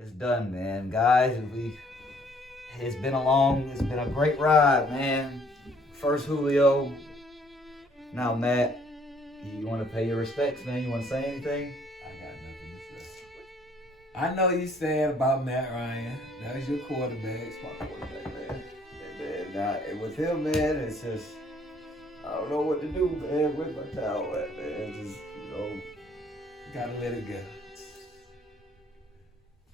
It's done, man. Guys, it's been a great ride, man. First Julio, now Matt. You want to pay your respects, man? You want to say anything? I got nothing to say. I know you said about Matt Ryan. That was your quarterback. It's my quarterback, man. With him, man, it's just, I don't know what to do, man. Where's my towel at, man? Just, Gotta let it go.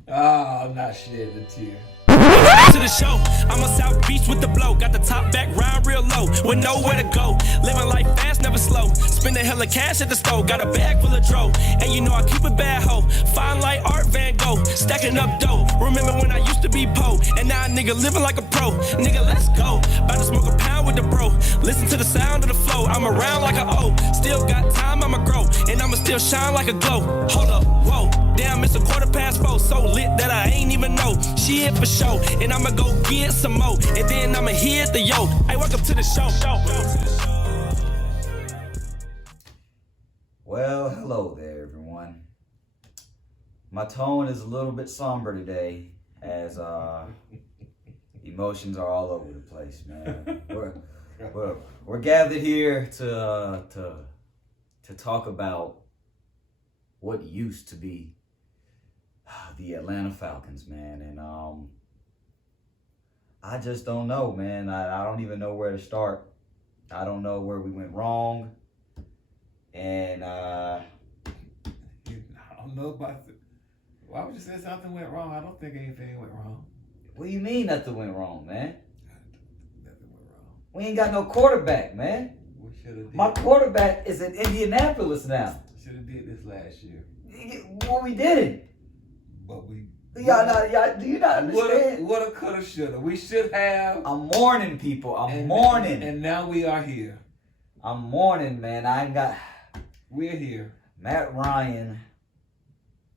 Oh, I'm not shedding a tear. To the show, I'm on South Beach with the blow. Got the top back, ride real low, with nowhere to go. Living life fast, never slow. Spend a hella cash at the store. Got a bag full of dro, and you know I keep a bad hoe. Fine like Art Van Gogh, stacking up dough. Remember when I used to be po, and now a nigga living like a pro. Nigga, let's go. About to smoke a pound with the bro. Listen to the sound of the flow. I'm around like a O. Still got time, I'ma grow, and I'ma still shine like a glow. Hold up, whoa. Damn, it's 4:15, so lit that I ain't even know. She hit for show, and I'ma go get some more, and then I'ma hit the yo. Hey, welcome to the show. Well, hello there, everyone. My tone is a little bit somber today, as emotions are all over the place, man. We're gathered here to talk about what used to be the Atlanta Falcons, man, and I just don't know, man. I don't even know where to start. I don't know where we went wrong, and I don't know about the. Why would you say something went wrong? I don't think anything went wrong. what do you mean nothing went wrong, man? Nothing went wrong. We ain't got no quarterback, man. We should have. My quarterback is in Indianapolis now. Should have did this last year. Well, we didn't. But we. Do you not understand? Woulda, coulda, shoulda. We should have. I'm mourning, people. I'm mourning. And now we are here. I'm mourning, man. I ain't got. We're here. Matt Ryan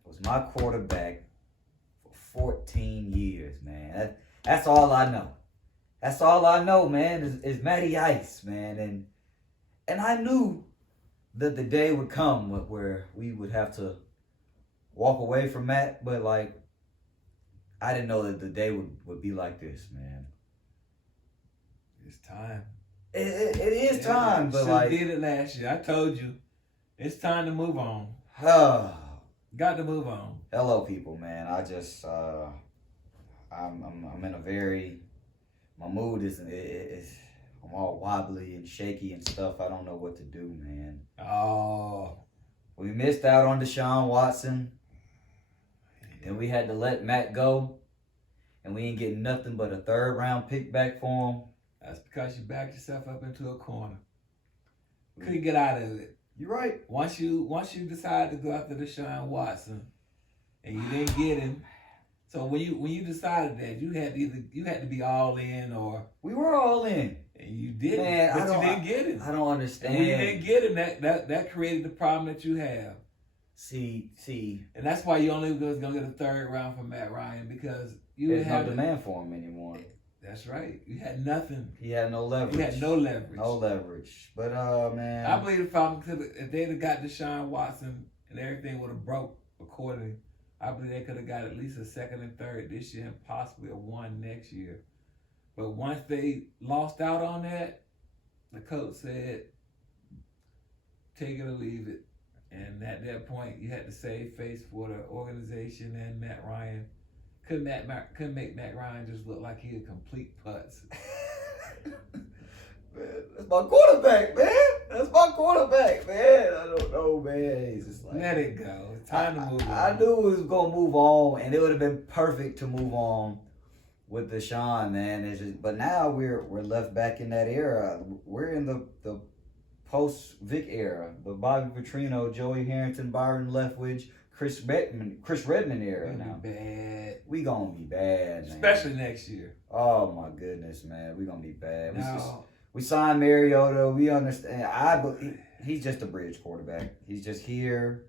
was my quarterback for 14 years, man. That's all I know. That's all I know, man, is Matty Ice, man. And I knew that the day would come where we would have to walk away from Matt, but like, I didn't know that the day would be like this, man. It's time. It is time, but like, did it last year. I told you, it's time to move on. Got to move on. Hello, people, man. I just I'm in a very, my mood is I'm all wobbly and shaky and stuff. I don't know what to do, man. Oh, we missed out on Deshaun Watson. And we had to let Matt go, and we ain't getting nothing but a third-round pick back for him. That's because you backed yourself up into a corner. Couldn't get out of it. You're right. Once you decide to go after Deshaun Watson, and you didn't get him, so when you decided that, you had to be all in, or we were all in, and you didn't. Man, but you didn't get him. I don't understand. And when you didn't get him, that created the problem that you have. See, and that's why you only was gonna get a third round from Matt Ryan, because you there's had no demand for him anymore. That's right. You had nothing. He had no leverage. You had no leverage. No leverage. But man, I believe the Falcons if they'd have got Deshaun Watson and everything would have broke accordingly, I believe they could have got at least a second and third this year and possibly a one next year. But once they lost out on that, the coach said, take it or leave it. And at that point, you had to save face for the organization and Matt Ryan. Couldn't make Matt Ryan just look like he a complete putz. Man, that's my quarterback, man. That's my quarterback, man. I don't know, man. He's just like, let it go. It's time to move on. I knew we was gonna move on, and it would have been perfect to move on with Deshaun, man. It's just, but now we're left back in that era. We're in the post-Vic era, the Bobby Petrino, Joey Harrington, Byron Leftwich, Chris Redmond era now. Bad. We gonna be bad, man. Especially next year. Oh my goodness, man. We gonna be bad. No. We signed Mariota. We understand. He's just a bridge quarterback. He's just here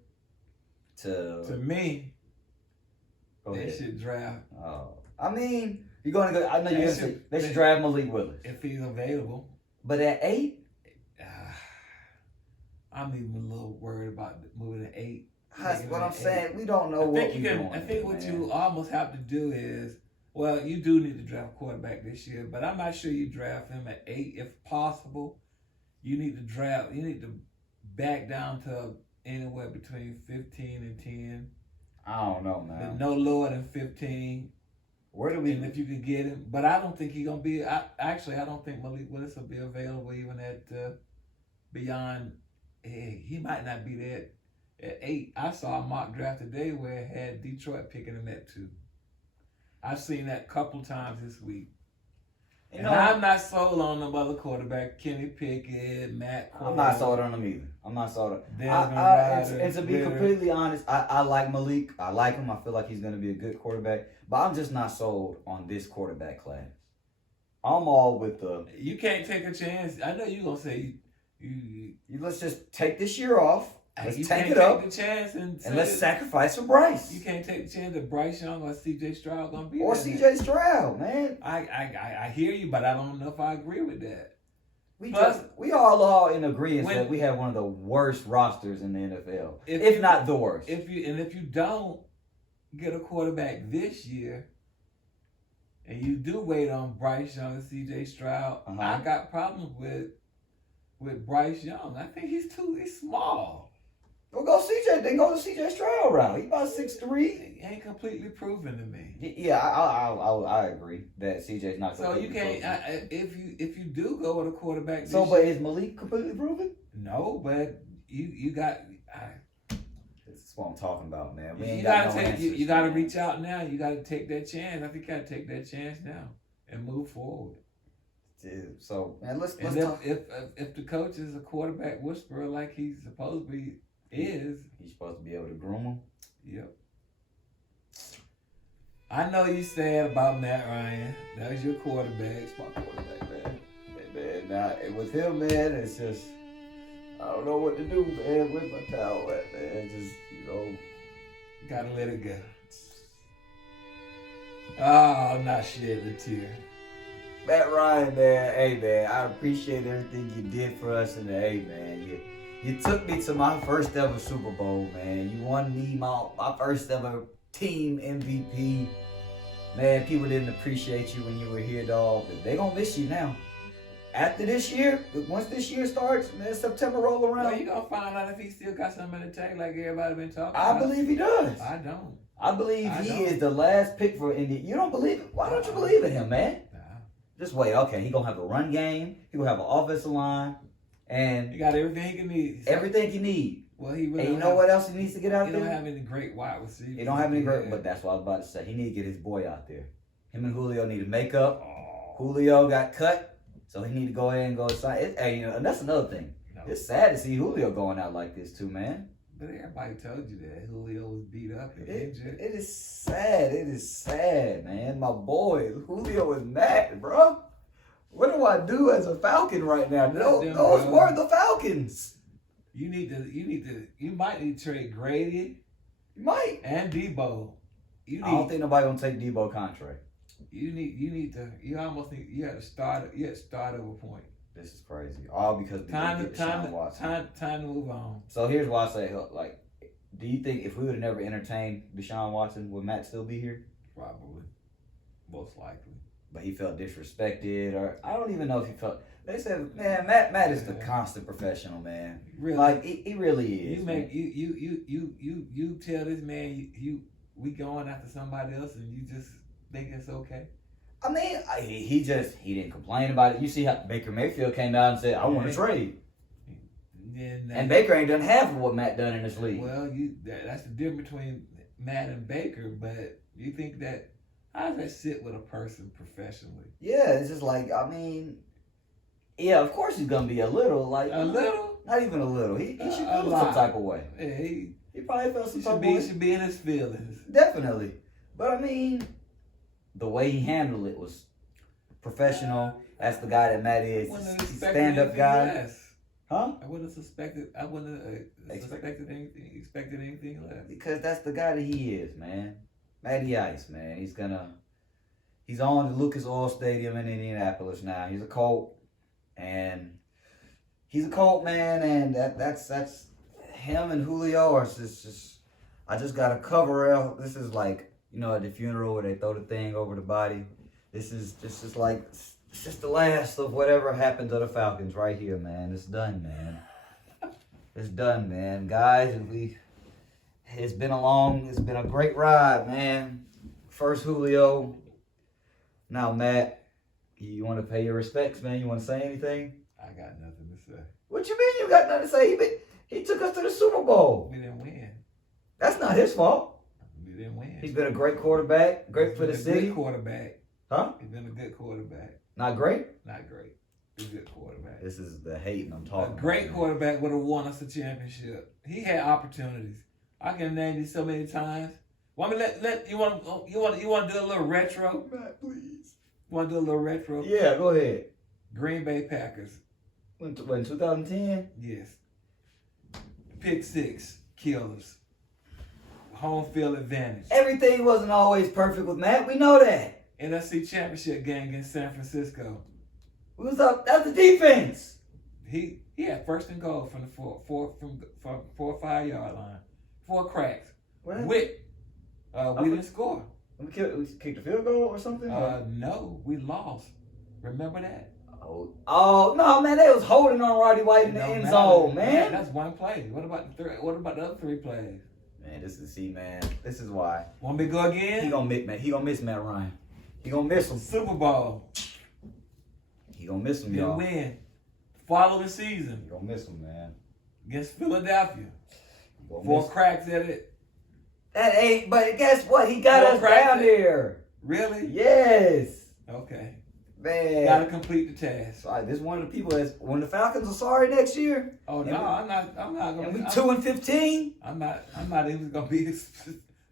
to me, go they ahead. should draft. Oh, I mean, you're gonna go. I know you're gonna say they should draft Malik Willis if he's available. But at 8, I'm even a little worried about moving to 8. That's taking what him I'm at saying. 8. We don't know what we're doing. I think what man. you almost have to do is, well, you do need to draft a quarterback this year, but I'm not sure you draft him at 8 if possible. You need to back down to anywhere between 15 and 10. I don't know, man. No lower than 15. Where do we? And if you can get him, but I don't think he's gonna be. I don't think Malik Willis will be available even at beyond. He might not be there at 8. I saw a mock draft today where it had Detroit picking him at 2. I've seen that a couple times this week. You And know, I'm not sold on them other quarterback, Kenny Pickett, Matt Corral. I'm not sold on him either. I'm not sold on. Desmond Ridder, And to be Ritter. completely honest, I like Malik. I like him. I feel like he's going to be a good quarterback. But I'm just not sold on this quarterback class. I'm all with the. You can't take a chance. I know you're gonna say you Let's just take this year off. Let's you take can't it up. take the chance and Let's sacrifice for Bryce. You can't take the chance that Bryce Young or C.J. Stroud gonna be Or there. C.J. Stroud, man. I hear you, but I don't know if I agree with that. We all in agreement when- that we have one of the worst rosters in the NFL, If if you- not the worst. If you don't get a quarterback this year, and you do wait on Bryce Young and C.J. Stroud, I got problems with Bryce Young. I think he's small. Well, go CJ. Then go the CJ Stroud route. He about 6'3". He ain't completely proven to me. Yeah, I agree that CJ's not. So you can't. If you do go with a quarterback. This But year, is Malik completely proven? no, but you got. That's what I'm talking about, man. We You ain't gotta got no take. answers, You gotta man. reach out now. You gotta take that chance. I think you gotta take that chance now and move forward. Dude, so man, let's And talk. if the coach is a quarterback whisperer like he's supposed to be, He's supposed to be able to groom him. Yep. I know you sad about Matt Ryan. That was your quarterback. It's my quarterback, man. Hey, man, now with him, man, it's just I don't know what to do, man. Where's my towel at, man? Just Gotta let it go. Oh, I'm not shedding a tear. Matt Ryan, man. Hey, man, I appreciate everything you did for us, and hey, man, you took me to my first ever Super Bowl, man. You won me my first ever team MVP. Man, people didn't appreciate you when you were here, dog. But they gonna miss you now. After this year, once this year starts, man, September roll around. Well, you gonna find out if he still got something in the tank like everybody been talking I about. believe he does. I don't. I believe I he don't. is the last pick for Indy. You don't believe it? Why don't you believe in him, man? Nah. Just wait. Okay, he gonna have a run game. He gonna have an offensive line, and He got everything he can need. everything you need. Well, he really And you don't know have- what else he needs to get out He there? don't have any great wide receivers. He don't have any great, Yeah. but that's what I was about to say. He need to get his boy out there. Him and Julio need to make up. Oh, Julio got cut, so he need to go ahead and go sign. Hey, and that's another thing. no. It's sad to see Julio going out like this too, man. But everybody told you that Julio was beat up and injured. It is sad. It is sad, man. My boy Julio is mad, bro. What do I do as a Falcon right now? No, Them, those bro. were the Falcons. You might need to trade Grady You might. and Debo. You I don't need, think nobody gonna take Debo contract. you had to start over point. This is crazy. All because we Time didn't get Deshaun Watson. to move on. So here's why I say, like, do you think if we would have never entertained Deshaun Watson, would Matt still be here? Probably. Most likely. But he felt disrespected, or I don't even know if he felt. They said, man, Matt is the Yeah. constant professional, man. Really? Like he really is. You make you tell this man we going after somebody else and you just think it's okay. I mean, he didn't complain about it. You see how Baker Mayfield came out and said, "I want to trade," Then and Baker ain't done half of what Matt done in this league. well, that's the difference between Matt and Baker. But you think that how does that sit with a person professionally? Yeah, it's just like yeah, of course he's gonna be a little like A little. not even a little. He should A feel some lot. type of way. Hey, He probably felt some he type of should be way. he should be in his feelings. Definitely. But I mean, the way he handled it was professional. That's the guy that Matt is. Wouldn't have He's a expected stand-up anything guy. less. Huh? I wouldn't have suspected anything less. Because that's the guy that he is, man. Matty Ice, man. He's on the Lucas Oil Stadium in Indianapolis now. He's a Colt. And he's a Colt, man, and that's him and Julio are just I just got a coverall. This is like, you know, at the funeral where they throw the thing over the body. This is like, it's just the last of whatever happened to the Falcons right here, man. It's done, man. It's done, man. Guys, it's been a great ride, man. First Julio. Now, Matt, you want to pay your respects, man? You want to say anything? I got nothing to say. What you mean you got nothing to say? He took us to the Super Bowl. We didn't win. That's not his fault. We didn't win. He's been a great quarterback, great for the city. Good quarterback. Huh? He's been a good quarterback. Not great? Not great. He's a good quarterback. This is the hating I'm talking about. A great quarterback would have won us a championship. He had opportunities. I can name these so many times. Well, I mean, let you want to do a little retro? Matt, please. You want to do a little retro? Yeah, go ahead. Green Bay Packers. When 2010? Yes. Pick six, killers. Home field advantage. Everything wasn't always perfect with Matt. We know that. NFC Championship game against San Francisco. We was up. That's the defense. He had first and goal from the 4 or 5 yard line. 4 cracks. What? We didn't score. We kicked the field goal or something? No, we lost. Remember that? Oh no, man! They was holding on Roddy White in the end zone, man. That's one play. What about the other 3 plays? Man, this is why. Want me to go again? He gonna miss Matt Ryan. He gonna miss him. Super Bowl. He gonna miss him, He'll y'all. win. Following season. He gonna miss him, man. Against Philadelphia. 4 cracks at it. That ain't. But guess what? He got us down there. Really? Yes. Okay. Man. Gotta complete the task. Sorry, this is one of the people that's when the Falcons are sorry next year. Oh no, I'm not gonna. And we 2-15. I'm not even gonna be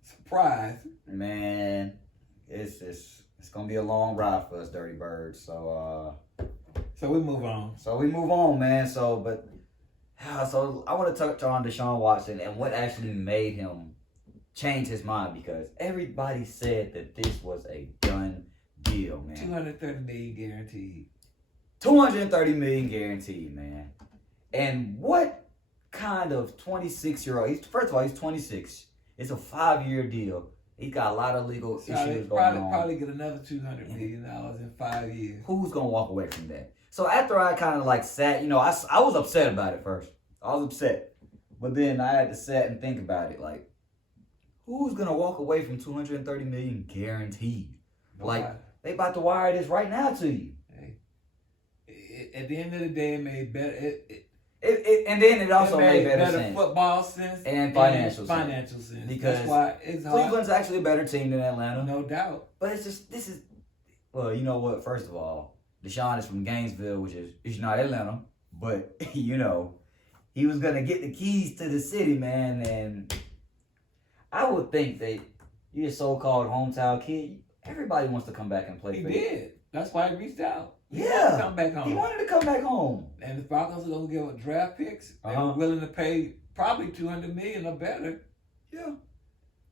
surprised. Man, it's gonna be a long ride for us, Dirty Birds. So we move on. So we move on, man. So I want to touch on Deshaun Watson and what actually made him change his mind, because everybody said that this was a done deal, man. $230 million guaranteed. $230 million guaranteed, man. And what kind of 26-year-old? First of all, he's 26. It's a 5-year deal. He got a lot of legal issues going on. Probably get another $200 million in 5 years. Who's gonna walk away from that? So after I kind of like sat, you know, I was upset about it first. I was upset, but then I had to sit and think about it. Like, who's gonna walk away from $230 million guaranteed? Nobody. Like, they about to wire this right now to you. Hey, at the end of the day, it made better. And then it also made better sense. Football sense and financial sense. Because that's why it's hard. Cleveland's actually a better team than Atlanta. No doubt. But it's just, well, you know what? First of all, Deshaun is from Gainesville, which is not Atlanta. But, you know, he was going to get the keys to the city, man. And I would think that you're a so-called hometown kid. Everybody wants to come back and play. He did. That's why he reached out. He Yeah. wanted to come back home. He wanted to come back home. And the Falcons are going to give up draft picks. They were willing to pay probably $200 million or better. Yeah.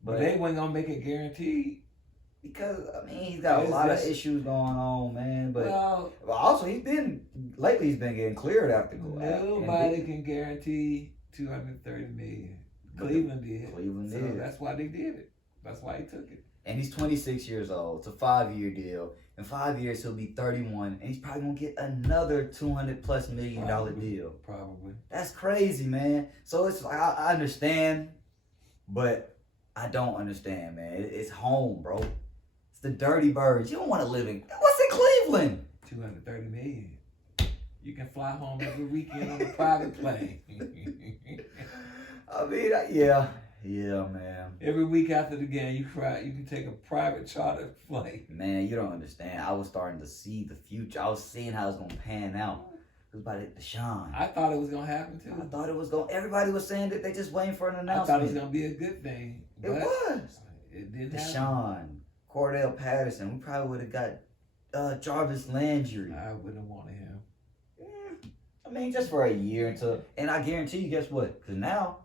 But they weren't going to make it guaranteed. Because, I mean, he's got a lot of issues going on, man. But also, he's been getting cleared after. Nobody can guarantee $230 million. Cleveland did. So that's why they did it. That's why he took it. And he's 26 years old. It's a 5-year deal. In 5 years, he'll be 31. And he's probably going to get another $200+ million deal. Probably. That's crazy, man. So it's like, I understand, but I don't understand, man. It's home, bro. It's the Dirty Birds. You don't want to live in... What's in Cleveland? $230 million. You can fly home every weekend on a private plane. I mean, yeah. Yeah, man. Every week after the game, you can take a private charter flight. Man, you don't understand. I was starting to see the future. I was seeing how it's going to pan out. It was about Deshaun. I thought it was going to happen, too. I thought it was going to... Everybody was saying that they just waiting for an announcement. I thought it was going to be a good thing. It was. It didn't happen. Deshaun, Cordell Patterson. We probably would have got Jarvis Landry. I wouldn't have wanted him. I mean, just for a year until... And I guarantee you, guess what? Because now...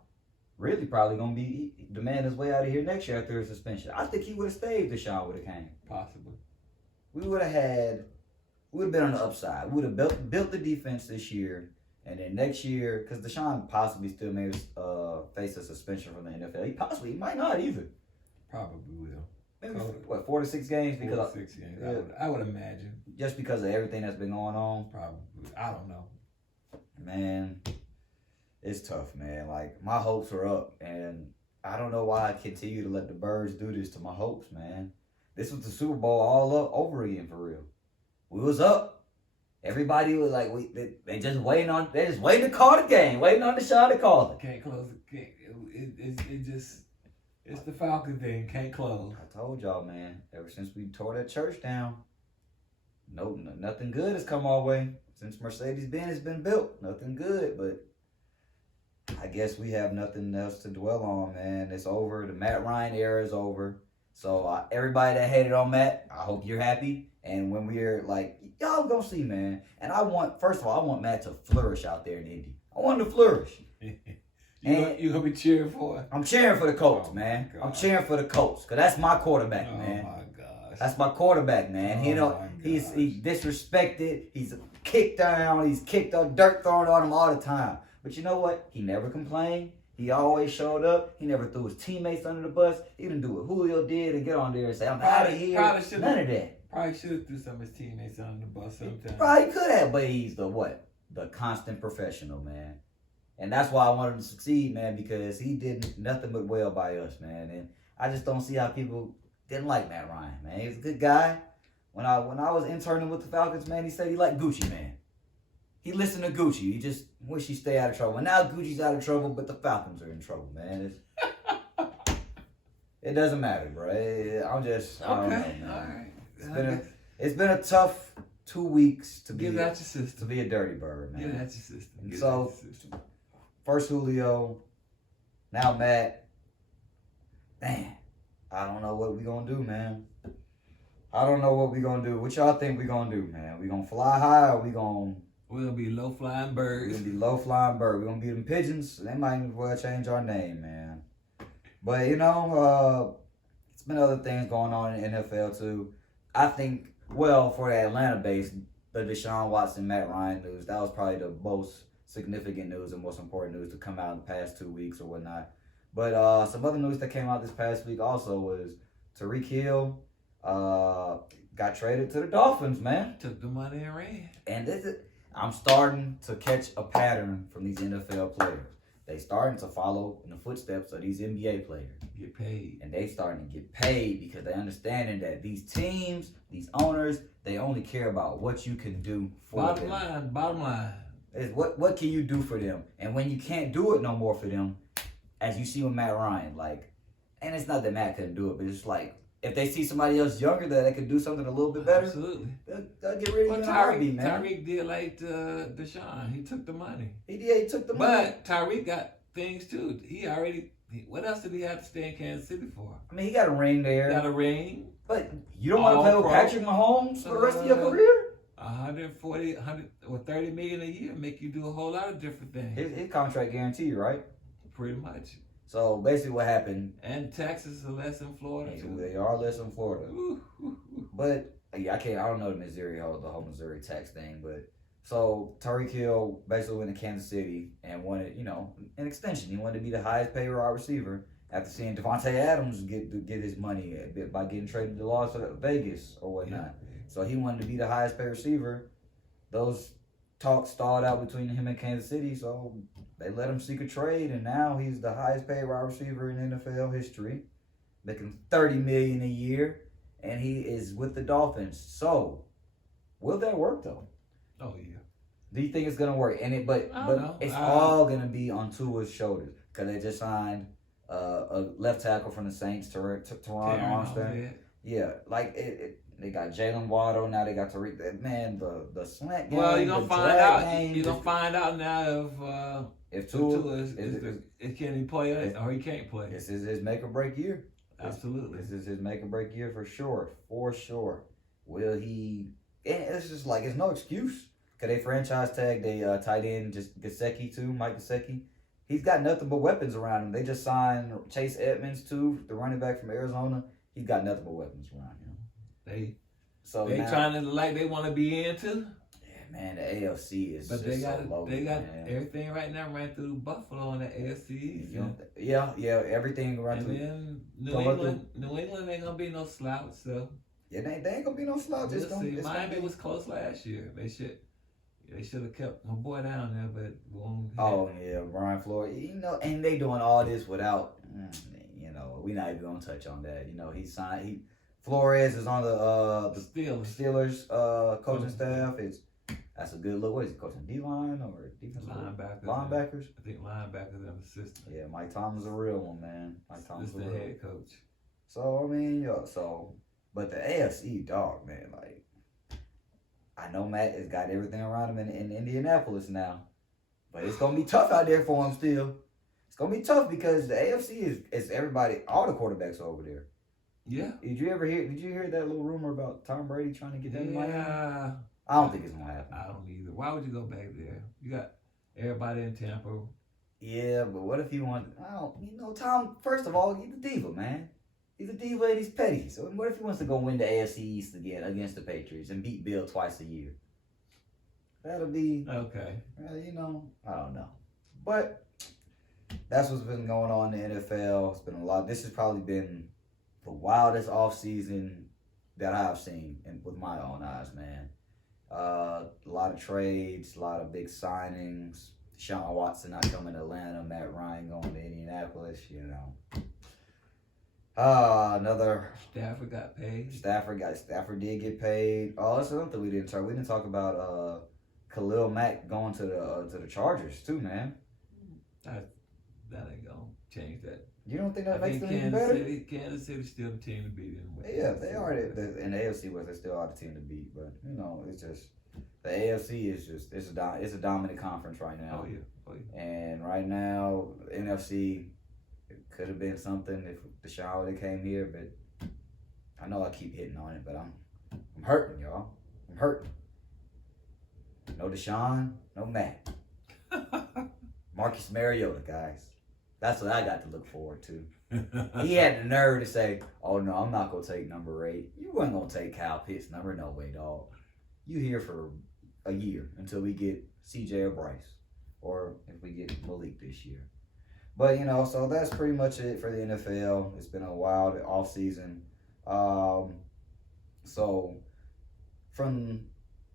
really probably going to be the man is way out of here next year after his suspension. I think he would have stayed if Deshaun would have came. Possibly. We would have been on the upside. We would have built the defense this year. And then next year, because Deshaun possibly still may face a suspension from the NFL. He might not either. Probably will. Maybe, 4 to 6 games? Because 4 to 6 games, yeah, I would imagine. Just because of everything that's been going on? Probably. I don't know. Man, it's tough, man. Like, my hopes are up, and I don't know why I continue to let the Birds do this to my hopes, man. This was the Super Bowl all up over again, for real. We was up. Everybody was like, they just waiting to call the game, waiting on Deshaun to call it. Can't close it. It's the Falcon thing. Can't close. I told y'all, man. Ever since we tore that church down, nothing good has come our way. Since Mercedes-Benz has been built, nothing good. But I guess we have nothing else to dwell on, man. It's over. The Matt Ryan era is over. So everybody that hated on Matt, I hope you're happy. And when we're like, y'all gonna see, man. And first of all, I want Matt to flourish out there in Indy. I want him to flourish. You gonna be cheering for it? I'm cheering for the Colts, man. I'm cheering for the Colts, cause that's my quarterback, man. Oh my gosh. That's my quarterback, man. He's disrespected. He's kicked down. He's kicked up dirt thrown on him all the time. But you know what? He never complained. He always showed up. He never threw his teammates under the bus. He didn't do what Julio did and get on there and say, I'm out of here. None of that. Probably should have threw some of his teammates under the bus sometime. Probably could have, but he's the constant professional, man. And that's why I wanted him to succeed, man, because he did nothing but well by us, man. And I just don't see how people didn't like Matt Ryan, man. He was a good guy. When I was interning with the Falcons, man, he said he liked Gucci, man. He listened to Gucci. He just wish he stay out of trouble. And now Gucci's out of trouble, but the Falcons are in trouble, man. It doesn't matter, bro. I don't know, man. All right. It's been a tough 2 weeks to get out your system. To be a dirty bird, man. Get out your system. So, first Julio, now Matt. Man, I don't know what we gonna do, man. I don't know what we gonna do. What y'all think we gonna do, man? We gonna fly high or we gonna... We're gonna be low flying birds. We're gonna be low flying bird. We're gonna be them pigeons. They might as well change our name, man. But it's been other things going on in the NFL too. I think, for the Atlanta base, the Deshaun Watson, Matt Ryan news, that was probably the most significant news and most important news to come out in the past 2 weeks or whatnot. But some other news that came out this past week also was Tyreek Hill got traded to the Dolphins, man. Took the money and ran. And I'm starting to catch a pattern from these NFL players. They starting to follow in the footsteps of these NBA players. Get paid. And they starting to get paid because they understanding that these teams, these owners, they only care about what you can do for them. Bottom line. Is what can you do for them? And when you can't do it no more for them, as you see with Matt Ryan, and it's not that Matt couldn't do it, but it's like, if they see somebody else younger that could do something a little bit better, absolutely, they'll get rid of you in a heartbeat, man. Tyreek did like Deshaun. He took the money. He took the money. But Tyreek got things too. What else did he have to stay in Kansas City for? I mean, he got a ring there. Got a ring. But you don't want to play with Patrick Mahomes for the rest of your career? 30 million a year make you do a whole lot of different things. His contract guaranteed, right? Pretty much. So basically what happened... And taxes are less in Florida, too. They are less in Florida. Ooh. But, I don't know the whole Missouri tax thing, but... So, Tyreek Hill basically went to Kansas City and wanted, an extension. He wanted to be the highest paid wide receiver after seeing Devontae Adams get his money by getting traded to Las Vegas or whatnot. Yeah. So, he wanted to be the highest paid receiver. Those talks stalled out between him and Kansas City, so they let him seek a trade, and now he's the highest paid wide receiver in NFL history, making $30 million a year, and he is with the Dolphins. So, will that work though? Oh yeah. Do you think it's gonna work? But it's all gonna be on Tua's shoulders because they just signed a left tackle from the Saints, Teron Armstead. Yeah, they got Jalen Waddle. Now they got Tyreek. Man, the slant game. Well, you're gonna find out. You're gonna find out now if Tua is can he play or he can't play. This is his make or break year. Absolutely. This is his make or break year for sure. For sure. Will he? And it's just it's no excuse. Cause they franchise tag tight end Gesicki too, Mike Gesicki. He's got nothing but weapons around him. They just signed Chase Edmonds too, the running back from Arizona. He's got nothing but weapons around him. They trying to they want to be in too. Yeah, Man, the AFC is But just they got so loaded, they got man. everything right now ran through Buffalo in the AFC East. Yeah, everything around And through. then Come New England ain't gonna be no slouch. So Yeah, they ain't gonna be no slouch. we'll It's gonna, see. it's Miami gonna be, was close last year. They should have kept my boy down there, but won't. Oh yeah, Brian Flores. And they doing all this without. We're not even gonna touch on that. He signed. Flores is on the Steelers coaching staff. That's a good look. What is he coaching? D-line or defensive linebackers? I think linebackers and assistant. Yeah, Mike Tomlin's a real one, man. Mike Tomlin's the head coach. So I mean, but the AFC dog, man, like I know Matt has got everything around him in Indianapolis now, but it's gonna be tough out there for him still. It's gonna be tough because the AFC is everybody, all the quarterbacks are over there. Yeah. Did you hear that little rumor about Tom Brady trying to get that money? Yeah. I don't think it's gonna happen. I don't either. Why would you go back there? You got everybody in Tampa. Yeah, but what if he wanted? Tom. First of all, he's a diva, man. He's a diva and he's petty. So what if he wants to go win the AFC East again against the Patriots and beat Bill twice a year? That'll be okay. I don't know, but that's what's been going on in the NFL. It's been a lot. This has probably been the wildest offseason that I've seen with my own eyes, man. A lot of trades, a lot of big signings. Deshaun Watson not coming to Atlanta, Matt Ryan going to Indianapolis, another Stafford got paid. Stafford did get paid. Oh, that's something we didn't talk. We didn't talk about Khalil Mack going to the Chargers too, man. That ain't gonna change that. You don't think that makes them Kansas even better? Kansas City's still the team to beat anyway. Yeah, they are. In the AFC West, they still are the team to beat. But it's just the AFC is just it's a dominant conference right now. Oh yeah. And right now, NFC, it could have been something if Deshaun would have came here. But I know I keep hitting on it, but I'm hurting, y'all. I'm hurting. No Deshaun, no Matt. Marcus Mariota, guys. That's what I got to look forward to. He had the nerve to say, "Oh no, I'm not gonna take number 8. You weren't gonna take Kyle Pitts number, no way, dog. You here for a year until we get CJ or Bryce, or if we get Malik this year." But so that's pretty much it for the NFL. It's been a wild off season. So from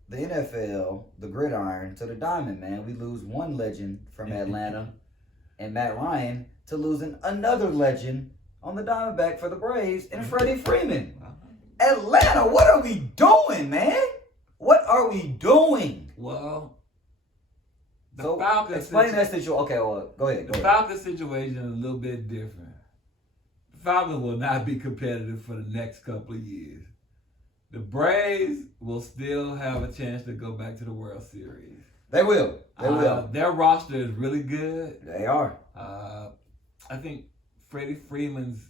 the NFL, the gridiron to the diamond, man, we lose one legend from Atlanta. And Matt Ryan to losing another legend on the Diamondback for the Braves and Freddie Freeman. Atlanta, what are we doing, man? What are we doing? Well, the Falcons. Explain that situation. Okay, well, go ahead. The Falcons situation is a little bit different. The Falcons will not be competitive for the next couple of years. The Braves will still have a chance to go back to the World Series. They will. They will. Their roster is really good. They are. I think Freddie Freeman's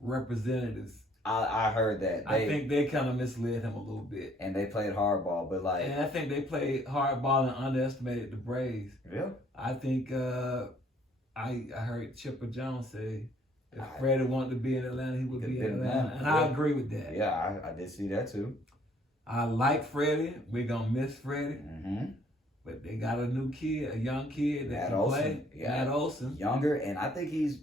representatives. I heard that. I think they kind of misled him a little bit. And they played hardball, but And I think they played hardball and underestimated the Braves. Yeah. I think I heard Chipper Jones say if Freddie wanted to be in Atlanta, he would be in Atlanta. And I agree with that. Yeah, I did see that too. I like Freddie. We're going to miss Freddie. Mm-hmm. But they got a new kid, a young kid that can play. Yeah. Matt Olson. Younger, and I think he's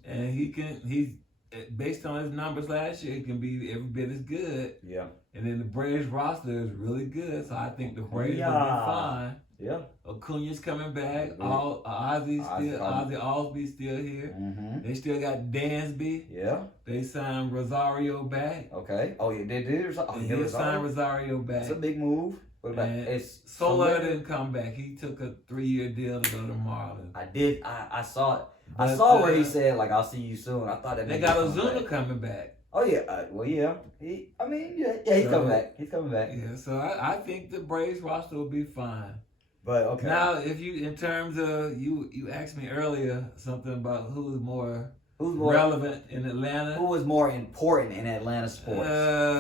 based on his numbers last year, he can be every bit as good. Yeah. And then the Braves roster is really good, so I think the Braves will be fine. Yeah. Acuna's coming back. Ozzy Osby's still here. Mm-hmm. They still got Dansby. Yeah. They signed Rosario back. Okay. Oh yeah, they did. They signed Rosario back. It's a big move. What about Soler didn't come back. He took a 3-year deal to go to Marlins. I saw it. I saw where he said I'll see you soon. I thought that they got Ozuna coming back. Oh yeah. Yeah. He's coming back. He's coming back. Yeah. So I think the Braves roster will be fine. But okay. Now, if in terms of you asked me earlier something about who's more relevant in Atlanta, who was more important in Atlanta sports,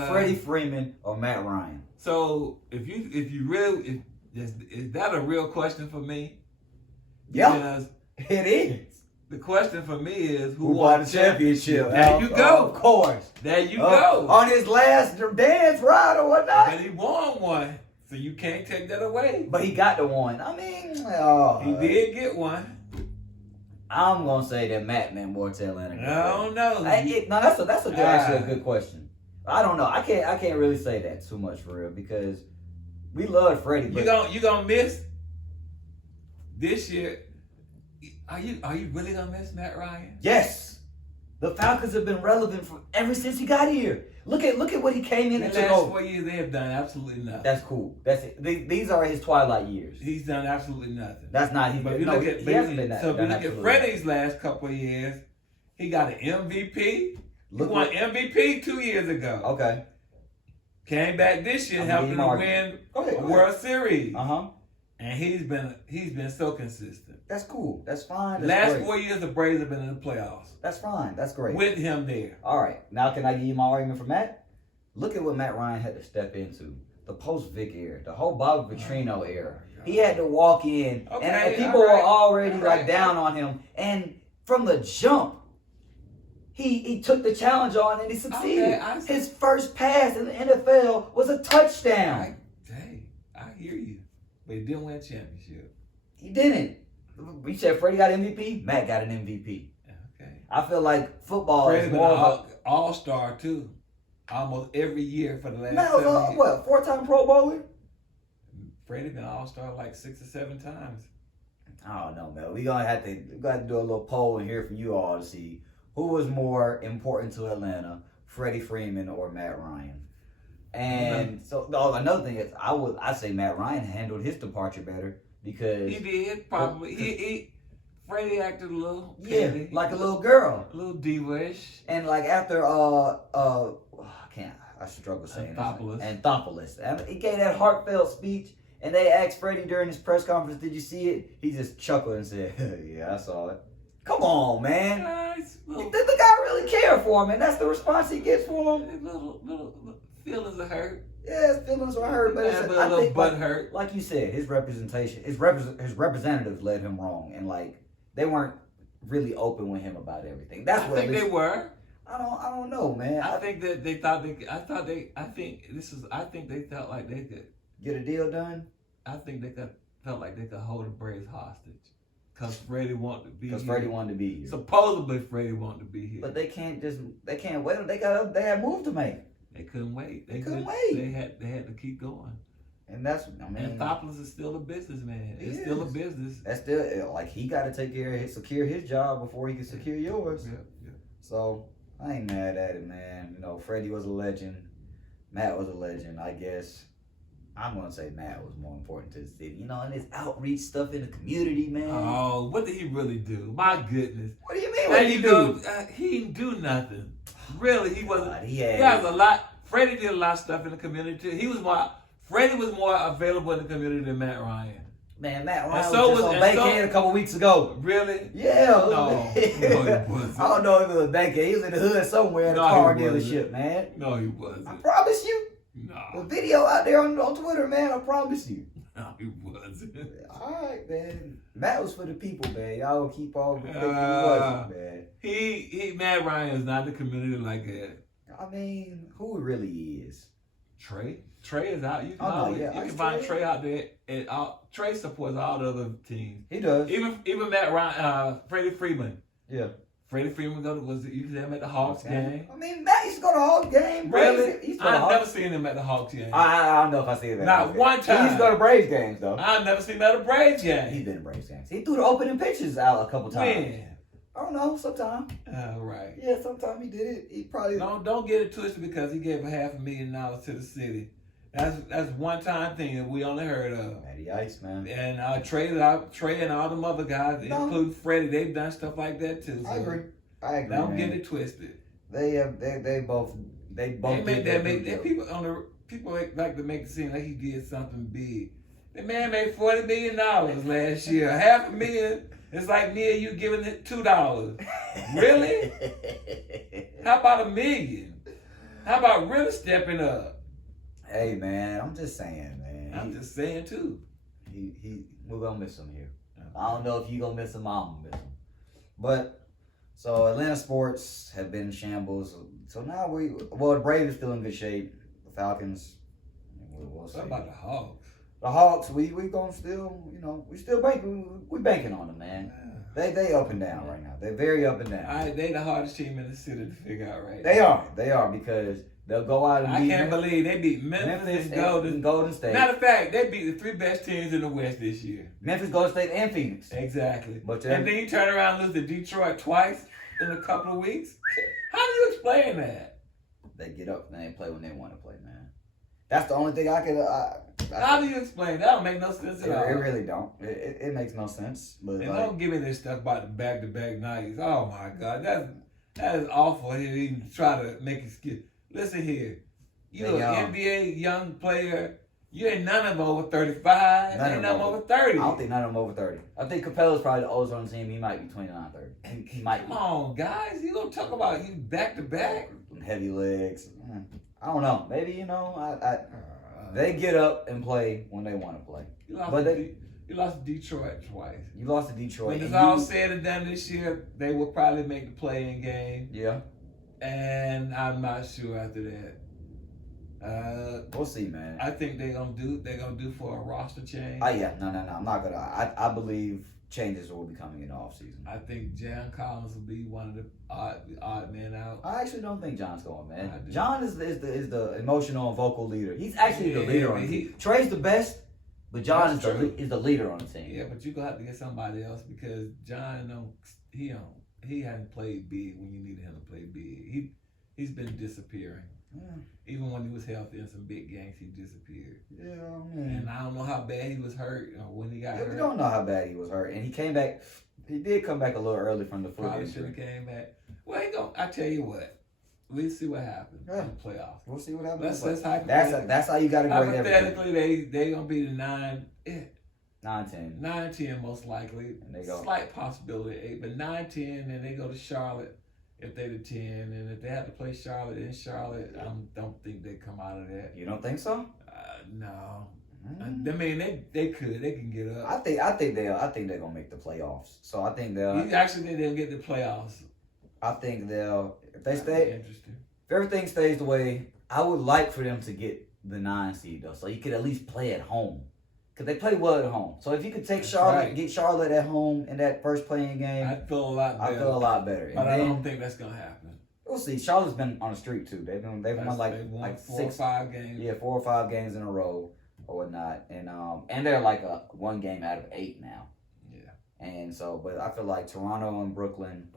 Freddie Freeman or Matt Ryan? So if you really is that a real question for me? Yeah, because it is. The question for me is who won the championship? There you go. Of course. There you go. On his last dance ride or whatnot. But he won one. So you can't take that away. But he got the one. I mean, He did get one. I'm gonna say that Matt meant more to Atlanta. I don't know. That's actually a good question. I don't know. I can't really say that too much for real because we love Freddie. But You gonna miss this year? Are you really gonna miss Matt Ryan? yes, the Falcons have been relevant ever since he got here. Look at what he came in The and took last over. 4 years they have done absolutely nothing. That's cool. That's it. These are his twilight years. He's done absolutely nothing. That's not. But if you look at he hasn't been that. so if you look at absolutely. Freddie's last couple of years, he got an MVP. He Look won what- MVP 2 years ago. Okay. Came back this year, I'm helping being to marked. win Go ahead, a go World Series. Uh-huh. And he's been so consistent. That's cool. That's fine. That's Last great. 4 years, the Braves have been in the playoffs That's fine. That's great. with him there. All right. Now can I give you my argument for Matt? Look at what Matt Ryan had to step into. The post-Vic era. The whole Bobby Petrino era. He had to walk in. Okay, and people all right, were already all right. down on him. And from the jump, he took the challenge on and he succeeded. Okay, His first pass in the NFL was a touchdown. I hear you. But he didn't win a championship. He didn't. We said Freddie got MVP. Matt got an MVP. Okay. I feel like football Freddie is been more an of all-star, too. Almost every year for the a... last Matt 7 was years. what, 4-time Pro Bowler? Freddie been all-star like 6 or 7 times. I don't know, man. We're gonna have to do a little poll and hear from you all to see who was more important to Atlanta, Freddie Freeman or Matt Ryan. And so another thing is I say Matt Ryan handled his departure better because He did, probably. He Freddie acted a little yeah, petty, like a little girl. a little diva-ish. And like after I struggle saying Anthopoulos. this. Anthopoulos. And he gave that heartfelt speech and they asked Freddie during his press conference, did you see it? He just chuckled and said, yeah, I saw it. Come on, man. Nice. The guy really cared for him, and that's the response he gets for him. Little feelings are hurt. Yeah, his feelings were hurt, but Yeah, but a little butt hurt. Like you said, his representation, his representatives led him wrong, and like they weren't really open with him about everything. That's I what think they were. I don't know, man. I think that they thought they. I think they felt like they could. Get a deal done I think they felt like they could hold the Braves hostage because Freddie wanted to be. because here. Freddie wanted to be here. Supposedly Freddie wanted to be here, But they can't wait. They had a move to make, they couldn't wait. They couldn't wait. They had to keep going. and that's And Anthopoulos is still a businessman. It's He still a is. business. That's still like he got to secure his job before he can secure yours. Yeah. So I ain't mad at it, man. You know, Freddie was a legend. Matt was a legend. I guess I'm gonna say Matt was more important to the city. You know, and his outreach stuff in the community, man. Oh, what did he really do? My goodness. What do you mean? What And did he you do? know, he didn't do nothing. Really, he wasn't. God, He has a lot. Freddie did a lot of stuff in the community too. Freddie was more available in the community than Matt Ryan. Man, Matt Ryan And so was just was- on and so- Bankhead a couple weeks ago. Really? Yeah. No, he wasn't. I don't know if it was Bankhead. He was in the hood somewhere in a No, he car wasn't. dealership, man. No, he I wasn't. promise you. The No, video out there on Twitter, man. I promise you. no, he wasn't. All right, man. Matt was for the people, man. Y'all keep on thinking he Uh, wasn't, man. Matt Ryan is not in the community like that. I mean, who it really is? Trey is out. You can, Oh, no, always, yeah, you Ice can find Trey. Trey out there. And Trey supports all the other teams. He does. Even Matt Ryan, Freddie Freeman. Yeah. Freddie Freeman used them at the Hawks game. I mean, Matt used to go to Hawks game. Really? He's go to I've Hawks. never seen him at the Hawks game. I don't know if I see him. Not one time. He used to go to Braves games though. I've never seen him at a Braves He's game. been to Braves games. He threw the opening pitches out a couple times. When? I don't know. Sometime. All right. Yeah, sometime he did it. He probably. Don't get it twisted because he gave $500,000 to the city. That's one time thing that we only heard of. Matty Ice, man. And Trey and all them other guys, No. including Freddie, they've done stuff like that too. So I agree. Don't man. get it twisted. They both. They did make their that due make diligence. people like to make it seem like he did something big. The man made $40 million last year. $500,000. It's like me and you giving it $2. Really? How about $1 million? How about really stepping up? Hey man, I'm just saying, man. I'm just saying too. We're gonna miss him here. I don't know if you gonna miss him. I'm gonna miss him. But so Atlanta sports have been in shambles. So now the Braves are still in good shape. The Falcons, We'll see. What about the Hawks? The Hawks, we gonna still, we still banking. We banking on them, man. Yeah. They up and down right now. They're very up and down. They the hardest team in the city to figure out right They now. They are because they'll go out and beat I can't believe they beat Memphis and Golden State. Matter of fact, they beat the 3 best teams in the West this year. Memphis, Golden State, and Phoenix. Exactly. But and then you turn around and lose to Detroit twice in a couple of weeks. How do you explain that? They get up and they play when they want to play, man. That's the only thing I could. How do you explain that? That don't make no sense at all. It really don't. It makes no sense. But And don't give me this stuff about the back-to-back nights. Oh my God, that is awful. He even try to make excuse. Listen here, you an NBA young player. You ain't none of them over 35. Ain't none of them over 30. I don't think none of them over 30. I think Capella's probably the oldest on the team. He might be 29, 30. He might. Come on, guys. You gonna talk about you back-to-back? Heavy legs. I don't know. Maybe they get up and play when they want to play. You lost to Detroit twice. You lost to Detroit. When it's all said and done this year, they will probably make the play-in game. Yeah. And I'm not sure after that. We'll see, man. I think they're gonna do for a roster change. Yeah. No. I'm not gonna. I believe changes will be coming in the offseason. I think John Collins will be one of the odd men out. I actually don't think John's going, man. I do. John is the emotional and vocal leader. He's actually the leader on the team. Trey's the best, but John is the leader on the team. Yeah, but you gonna have to get somebody else because John he hasn't played big when you needed him to play big. He's been disappearing. Yeah. Even when he was healthy in some big games, he disappeared. Yeah, man. And I don't know how bad he was hurt or when he got hurt. We don't know how bad he was hurt. And he came back. He did come back a little early from the foot Probably injury. should have came back. Well, I tell you what. We'll see what happens in the playoffs. We'll see what happens. That's how you got to grade everything. Hypothetically, they going to be the 9-10. 9-10 most likely. And they go. Slight possibility 8, but 9-10, and they go to Charlotte if they the 10, and if they have to play Charlotte in Charlotte, I don't think they come out of that. You don't think so? No. I mean, they can get up. I think they're gonna make the playoffs. So I think they'll. You actually think they'll get the playoffs? I think if they stay. Interesting. If everything stays the way, I would like for them to get the 9 seed though, so you could at least play at home. Cause they play well at home. So if you could take Charlotte, get Charlotte at home in that first playing game, I'd feel a lot better. I feel a lot better. But I don't think that's gonna happen. We'll see. Charlotte's been on a streak too. They've won like 4 or 5 games. Yeah, 4 or 5 games in a row or whatnot, and they're like a 1 game out of 8 now. Yeah. And so, but I feel like Toronto and Brooklyn.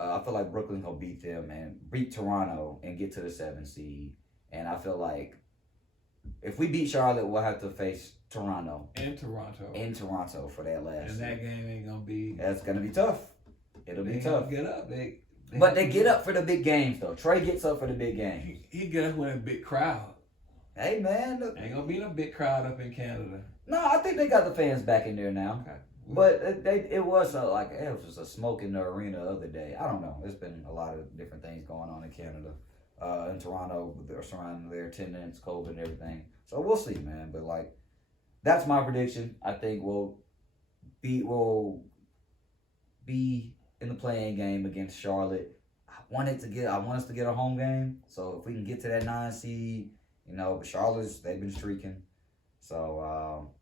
I feel like Brooklyn will beat them and beat Toronto and get to the 7 seed. And I feel like if we beat Charlotte, we'll have to face Toronto. In Toronto for that last. And that game ain't gonna be. That's gonna be tough. It'll be tough. Get up. But they get up for the big games though. Trey gets up for the big games. He get up with a big crowd. Hey man, ain't gonna be no big crowd up in Canada. No, I think they got the fans back in there now. Okay. But it was just a smoke in the arena the other day. I don't know. There's been a lot of different things going on in Canada. In Toronto, they're surrounding their attendance, COVID and everything. So we'll see, man. But that's my prediction. I think we'll be in the playing game against Charlotte. I want us to get a home game. So if we can get to that 9 seed, but Charlotte's, they've been streaking. So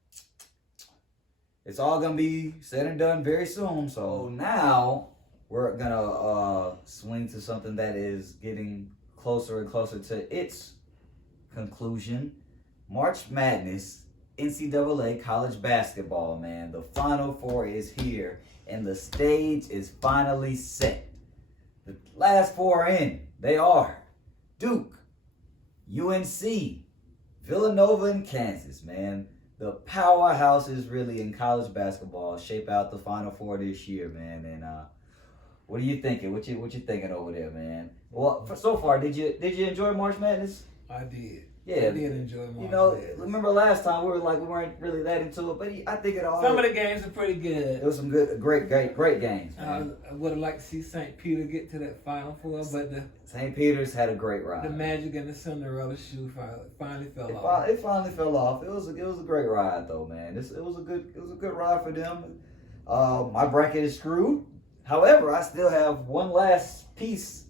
it's all gonna be said and done very soon. So now we're gonna swing to something that is getting closer and closer to its conclusion. March Madness, NCAA college basketball, man. The Final Four is here, and the stage is finally set. The last 4 are in. They are Duke, UNC, Villanova, and Kansas, man. The powerhouses really in college basketball shape out the Final Four this year, man. And what are you thinking? What you thinking over there, man? Well, so far, did you enjoy March Madness? I did. Yeah, I did enjoy March Madness. Remember last time we weren't really that into it, but I think it all. Some of the games are pretty good. It was some great games. Man. I would have liked to see St. Peter get to that Final Four, but St. Peter's had a great ride. The Magic and the Cinderella shoe finally fell off. It finally fell off. It was a great ride though, man. It was a good ride for them. My bracket is screwed. However, I still have one last piece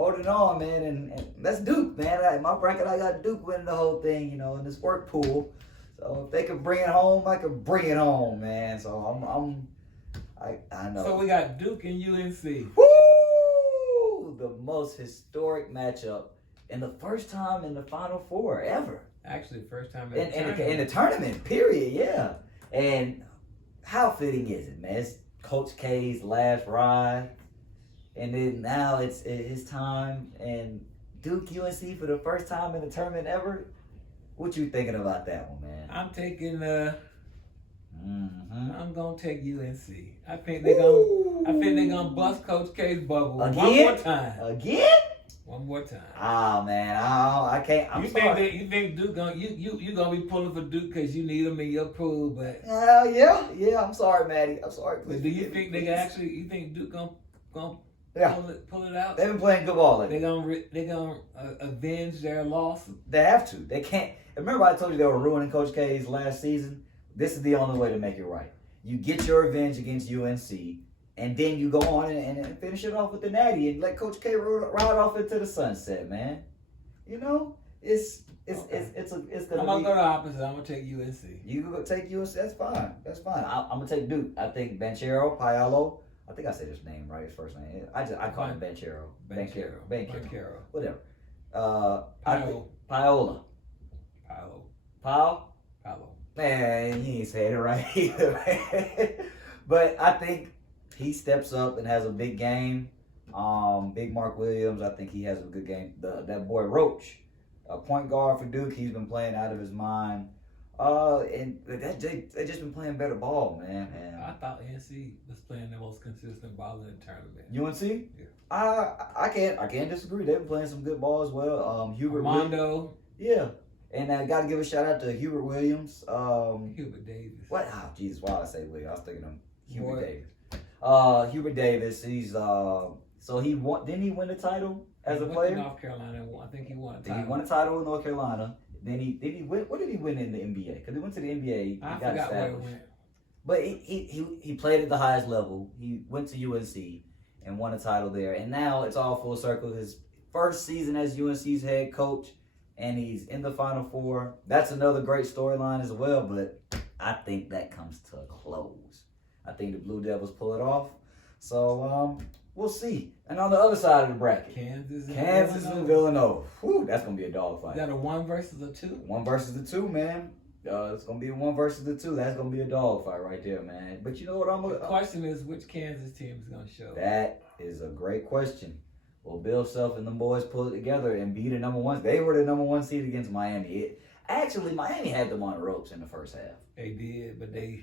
holding on, man, and that's Duke, man. My bracket, I got Duke winning the whole thing, in this work pool. So if they could bring it home, I could bring it home, man. So I know. So we got Duke and UNC. Woo! The most historic matchup, and the first time in the Final Four ever. Actually, first time in the tournament, period, yeah. And how fitting is it, man? It's Coach K's last ride, and then now it's his time, and Duke UNC for the first time in the tournament ever. What you thinking about that one, man? I'm taking I'm gonna take UNC. I think they're gonna bust Coach K's bubble Again? one more time. Again? One more time. Oh man, I can't. I'm sorry. You think Duke you gonna be pulling for Duke because you need them in your pool, but yeah. I'm sorry, Maddie. I'm sorry. But do you think they actually? You think Duke gonna pull it out? They've been playing good ball lately. They gonna avenge their loss. They have to. They can't. Remember, I told you they were ruining Coach K's last season. This is the only way to make it right. You get your revenge against UNC, and then you go on and finish it off with the Natty and let Coach K ride off into the sunset, man. It's gonna. I'm gonna go the opposite. I'm gonna take UNC. You go take UNC. That's fine. I'm gonna take Duke. I think Paolo. I think I said his name right. His first name. I call him Banchero. Whatever. Paolo. Man, he ain't saying it right either, man. But I think he steps up and has a big game. Big Mark Williams, I think he has a good game. That boy Roach, a point guard for Duke, he's been playing out of his mind. And they just been playing better ball, man. And I thought NC was playing the most consistent ball in the tournament. UNC? Yeah. I can't disagree. They've been playing some good ball as well. Hubert Armando. Yeah. And I got to give a shout out to Hubert Williams. Hubert Davis. What? Oh, Jesus, why did I say Williams? I was thinking of Hubert Davis. Hubert Davis, he's so he won. Didn't he win the title as a player? North Carolina. I think he won a title. He won a title in North Carolina. Then he win? What did he win in the NBA? Because he went to the NBA. I forgot where he went. But he played at the highest level. He went to UNC and won a title there. And now it's all full circle. His first season as UNC's head coach, and he's in the Final Four. That's another great storyline as well, but I think that comes to a close. I think the Blue Devils pull it off. So we'll see. And on the other side of the bracket, Kansas and Villanova. Whew, that's going to be a dogfight. Is that a 1 versus a 2? 1 versus the 2, man. It's going to be a 1 versus the 2. That's going to be a dogfight right there, man. But you know what? The question is, which Kansas team is going to show? That is a great question. Will Bill Self and the boys pull it together and be the number 1? They were the number 1 seed against Miami. Actually, Miami had them on the ropes in the first half. They did, but they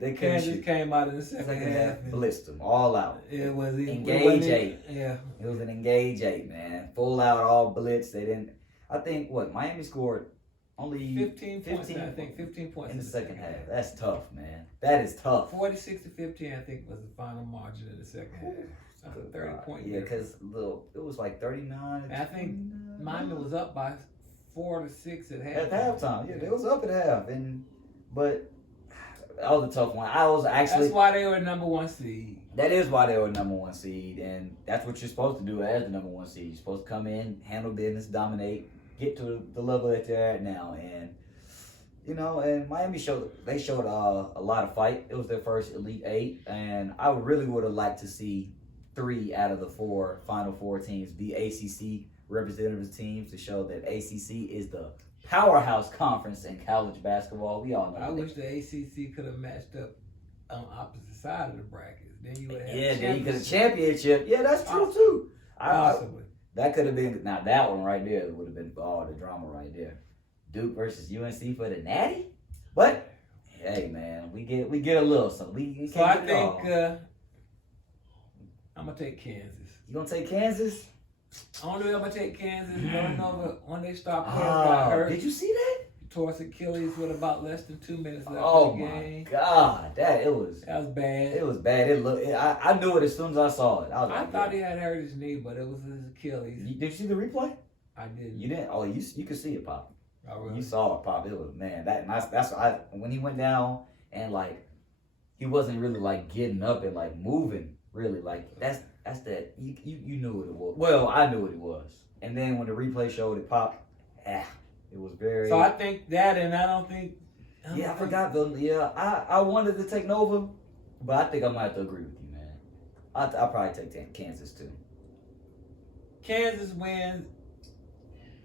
couldn't Kansas shoot. came out in the second half. Blitzed them all out. It was Engage 8. Yeah, it was an engage 8, man. Full out, all blitz. They didn't. I think Miami scored only 15 points. I think 15 points in the second half. That's tough, man. That is tough. 46-15, I think, was the final margin in the second half. 30-point. Yeah, because it was like 39. And I think Miami was up by 4 to 6 at halftime. At halftime, yeah, they was up at half, but that was a tough one. That's why they were number 1 seed. That is why they were number 1 seed, and that's what you're supposed to do as the number 1 seed. You're supposed to come in, handle business, dominate, get to the level that they're at now, and and Miami showed a lot of fight. It was their first Elite 8, and I really would have liked to see 3 out of the 4 Final Four teams be ACC representatives teams to show that ACC is the powerhouse conference in college basketball. We all know. I wish the ACC could have matched up on opposite side of the brackets. Then you would have then you could have championship. Yeah, that's true too. Possibly. That could have been that one right there would have been all the drama right there. Duke versus UNC for the Natty, but hey man, we get a little something. So I think I'm gonna take Kansas. You gonna take Kansas? Only way I'm gonna take Kansas. Villanova, when they start playing, got hurt. Did you see that? Tore his Achilles with about less than 2 minutes left in the game. Oh my God, that was bad. It was bad. I knew it as soon as I saw it. I thought he had hurt his knee, but it was his Achilles. Did you see the replay? I didn't. You didn't? Oh, you could see it pop. Oh, really? You saw it pop. It was that's when he went down and he wasn't really getting up and moving really that's That's that. You knew what it was. Well, I knew what it was. And then when the replay showed it pop, it was very. So I think that, and I don't think. I forgot though. Yeah, I wanted to take Nova, but I think I might have to agree with you, man. I'll probably take Kansas too. Kansas wins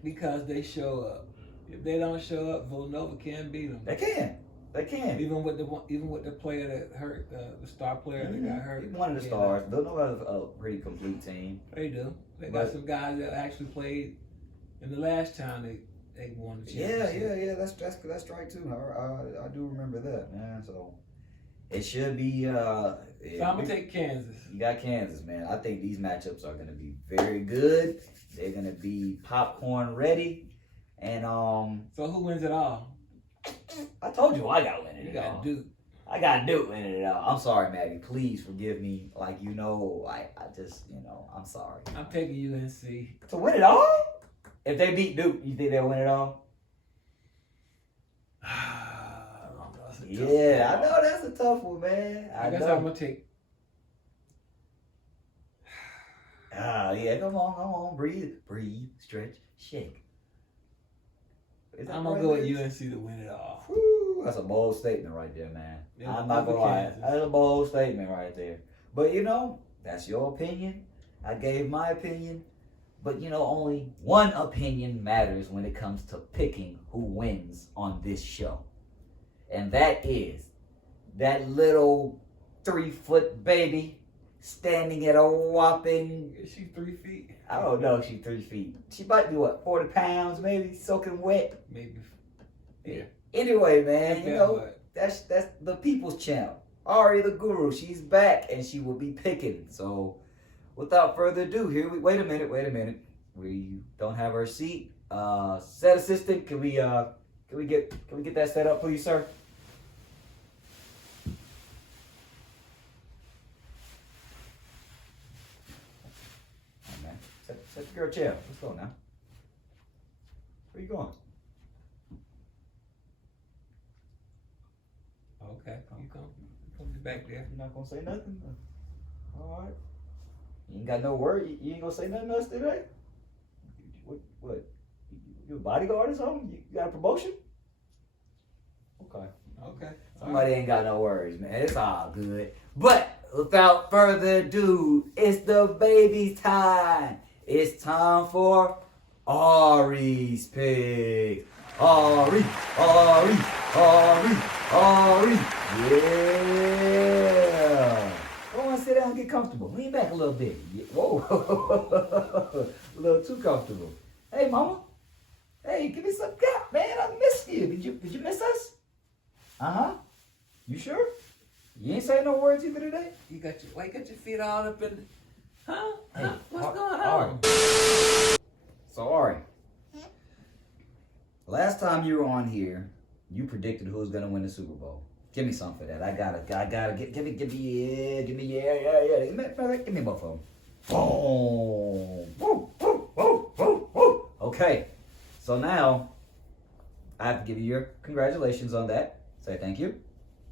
because they show up. If they don't show up, Villanova can't beat them. They can. Even with the player that hurt, the star player that got hurt. One of the stars. Villanova has a pretty complete team. They do. They got some guys that actually played in the last time they won the championship. Yeah. That's right too. I do remember that, man. So it should be. So I'm gonna take Kansas. You got Kansas, man. I think these matchups are gonna be very good. They're gonna be popcorn ready, and So who wins it all? I told you I gotta win it. You got Duke. I got Duke winning it all. I'm sorry, Maggie. Please forgive me. Like I just I'm sorry. I'm taking UNC to win it all. If they beat Duke, you think they'll win it all? I don't know. I know that's a tough one, man. I guess I'm gonna take. Come on, breathe, stretch, shake. I'm gonna go with UNC to win it all. Whew, that's a bold statement right there, man. Yeah, I'm not gonna lie. That's a bold statement right there. But that's your opinion. I gave my opinion. But only one opinion matters when it comes to picking who wins on this show. And that is that little 3-foot baby standing at a whopping. Is she 3 feet? I don't know if she's 3 feet. She might be 40 pounds, maybe soaking wet. Maybe. Yeah. Anyway, man, that's the people's champ. Ari the Guru, she's back and she will be picking. So without further ado, wait a minute. We don't have her seat. Set assistant, can we get that set up, please, sir? All right, man. Set the girl chair. Let's go now. Where you going? Okay, you come back there. You're not gonna say nothing? All right. You ain't got no word? You ain't gonna say nothing else today? What? You a bodyguard or something? You got a promotion? Okay. Somebody ain't got no worries, man. It's all good. But without further ado, it's the baby's time. It's time for Ari's pick. Ari. Yeah. Go on, sit down and get comfortable. Lean back a little bit. Whoa. A little too comfortable. Hey, mama. Hey, give me some gap, man. I missed you. Did you miss us? Uh-huh. You sure? You ain't saying no words either today? Why you got your feet all up in... Huh? Hey, What's going Ari. on? So, Ari. Last time you were on here, you predicted who was gonna win the Super Bowl. Give me some for that. I gotta give me Give me both of them. Boom. Woo. Okay. So now I have to give you your congratulations on that. Say thank you.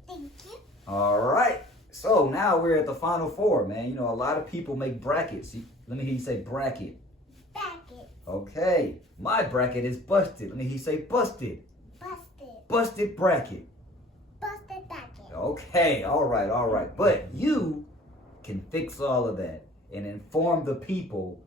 Thank you. All right. So now we're at the Final Four, man. A lot of people make brackets. Let me hear you say bracket. Bracket. Okay. My bracket is busted. Let me hear you say busted. Busted bracket. Busted bracket. Okay. All right. But you can fix all of that and inform the people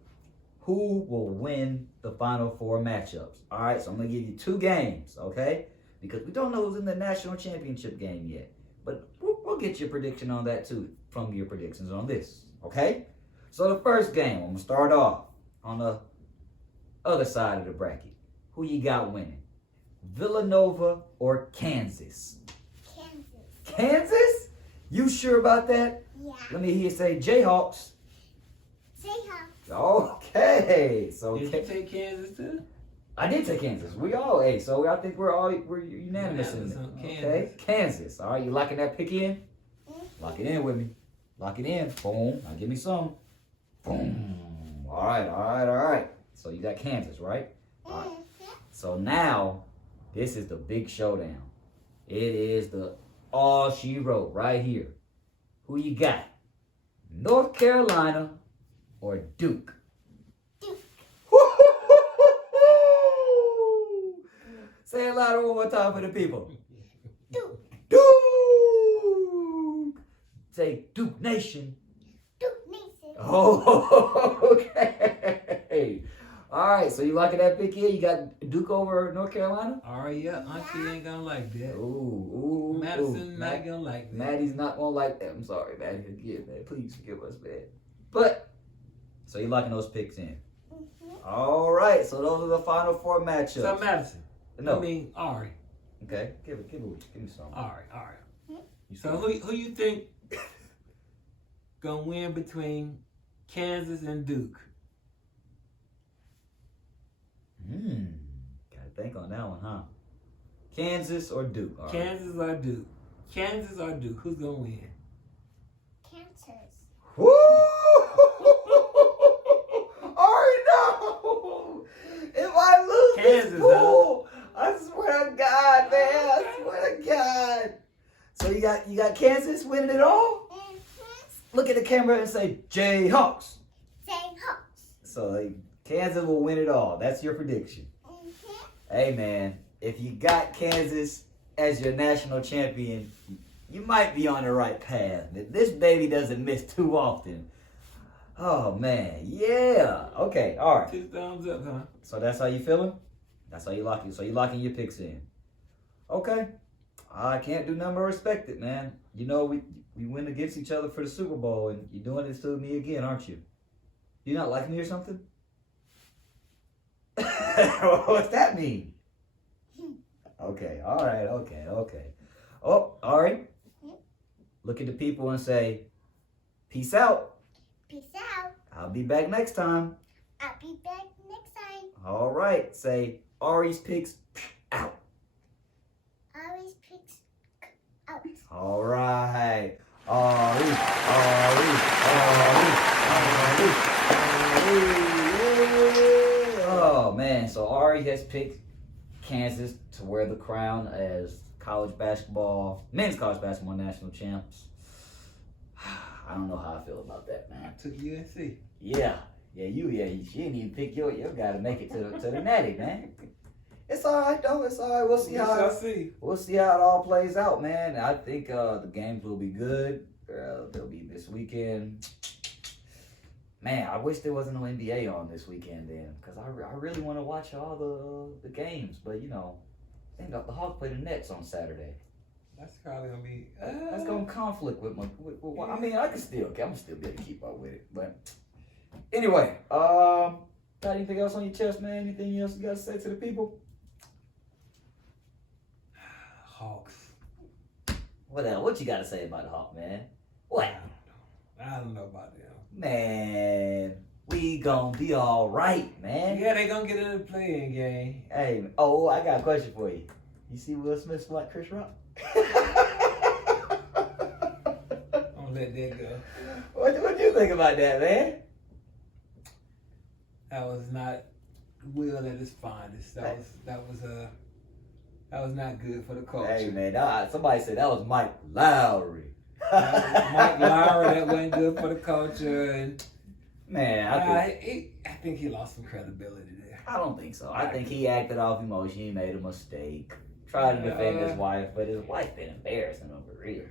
who will win the Final Four matchups. All right. So I'm going to give you 2 games, okay? Because we don't know who's in the national championship game yet. But we'll get your prediction on that too from your predictions on this, okay? So the first game, I'm going to start off on the other side of the bracket. Who you got winning? Villanova or Kansas? Kansas? You sure about that? Yeah. Let me hear you say Jayhawks. Okay. So Did you take Kansas too? I did take Kansas. So I think we're unanimous in it. Okay, Kansas. All right, you locking that pick in? Lock it in with me. Lock it in. Boom. Now give me some. Boom. All right. So you got Kansas, right? All right. So now this is the big showdown. It is the all she wrote right here. Who you got? North Carolina or Duke? Duke. Say it louder one more time for the people. Duke. Duke. Say Duke Nation. Duke Nation. Oh, okay. All right, so you liking that pick here? You got Duke over North Carolina? All right, yeah. Auntie ain't gonna like that. Ooh. Madison not gonna like that. Maddie's not gonna like that. I'm sorry, Maddie. Again, man. Please forgive us, man. But, so you liking those picks in? Mm-hmm. All right, so those are the Final Four matchups. So Madison. No. I mean Ari. Okay, give me some. All right. You So who you think gonna win between Kansas and Duke? Gotta think on that one, huh? Kansas or Duke? All right. Kansas or Duke? Kansas or Duke? Who's gonna win? Kansas. Woo! Already know. If I lose Kansas, this pool, I swear to God, man. I swear to God. So you got Kansas winning it all? Mm-hmm. Look at the camera and say Jayhawks. Jayhawks. So Kansas will win it all. That's your prediction. Mm-hmm. Hey man, if you got Kansas as your national champion, you might be on the right path. This baby doesn't miss too often. Oh man, yeah. Okay, all right. 2 thumbs up, huh? So that's how you feeling? That's how you locking. So you locking your picks in. Okay. I can't do nothing but respect it, man. You know we went against each other for the Super Bowl, and you're doing this to me again, aren't you? You not like me or something? What's that mean? Okay, all right, okay. Oh, all right. Look at the people and say, peace out. Peace out. I'll be back next time. I'll be back next time. All right, say Ari's picks out. Always picks out. All right. Ari. Oh man, so Ari has picked Kansas to wear the crown as men's college basketball national champs. I don't know how I feel about that, man. I took UNC. Yeah, she didn't even pick your guy to make it to the Natty, man. It's all right though. It's all right. We'll see how it all plays out, man. I think the games will be good. They'll be this weekend. Man, I wish there wasn't no NBA on this weekend then, because I really want to watch all the games. But you know, I think the Hawks play the Nets on Saturday. That's probably gonna be. That's gonna conflict with my. I mean, I'm still be able to keep up with it. But anyway, got anything else on your chest, man? Anything else you got to say to the people? Hawks. What else? What you got to say about the Hawks, man? What? I don't know about them. Man, we gonna be all right, man. Yeah, they gonna get in the playing game. Hey, I got a question for you. You see Will Smith like Chris Rock? I'm gonna let that go. What do you think about that, man? That was not Will at his finest. That was not good for the culture. Hey, man, somebody said that was Mike Lowry. Mike Lowry, that wasn't good for the culture. And man, I think he lost some credibility there. I don't think so. I think he acted off emotion. He made a mistake. Tried to defend his wife, but his wife been embarrassing him for real.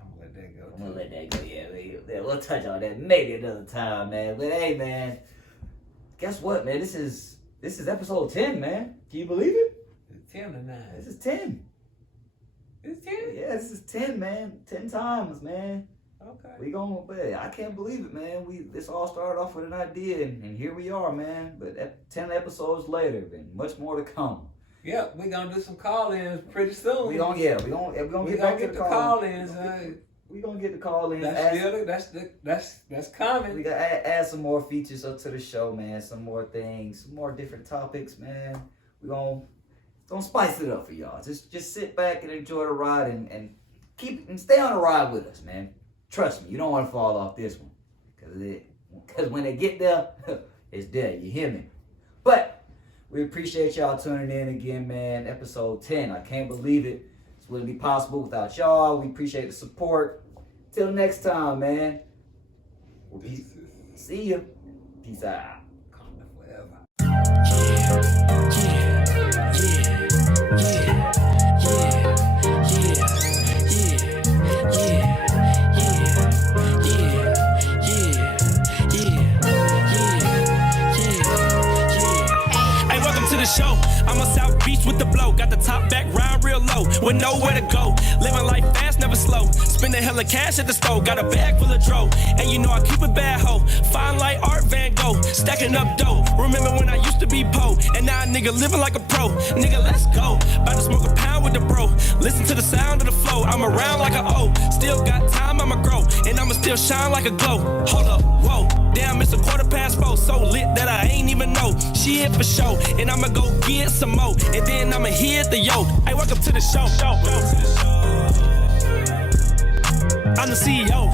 I'm gonna let that go. I'm gonna let that go. Yeah, we'll touch on that maybe another time, man. But hey, man, guess what, man? This is episode 10, man. Can you believe it? It's 10 to 9. This is 10. It's 10? Yeah, this is 10, man. 10 times, man. Okay. I can't believe it, man. This all started off with an idea, and here we are, man. But 10 episodes later, and much more to come. Yep, we're gonna do some call-ins pretty soon. We're gonna get back to the call-ins. We're gonna get the call-ins. That's coming. We gotta add some more features up to the show, man. Some more things, some more different topics, man. We're gonna spice it up for y'all. Just sit back and enjoy the ride and stay on the ride with us, man. Trust me, you don't want to fall off this one, cause when they get there, it's there. You hear me? But we appreciate y'all tuning in again, man. Episode 10. I can't believe it. This wouldn't be possible without y'all. We appreciate the support. Till next time, man. We'll be See ya. Peace out. Compton forever. Hey, welcome to the show. I'm on South Beach with the blow. Got the top back, ride real low, with nowhere to go. Living life fast, never slow. Spending hella cash at the store. Got a bag full of dro. And you know I keep a bad hoe. Fine like Art Van Gogh. Stacking up dough. Remember when I used to be po? And now a nigga living like a pro. Nigga, let's go. About to smoke a pound with the bro. Listen to the sound of the flow. I'm around like a O. Still got time, I'ma grow. And I'ma still shine like a glow. Hold up, whoa. Damn, it's 4:15. So lit that I ain't even know. She hit for show. And I'ma go get some more. And then I'ma hit the yo. Hey, welcome to the show. I'm the CEO.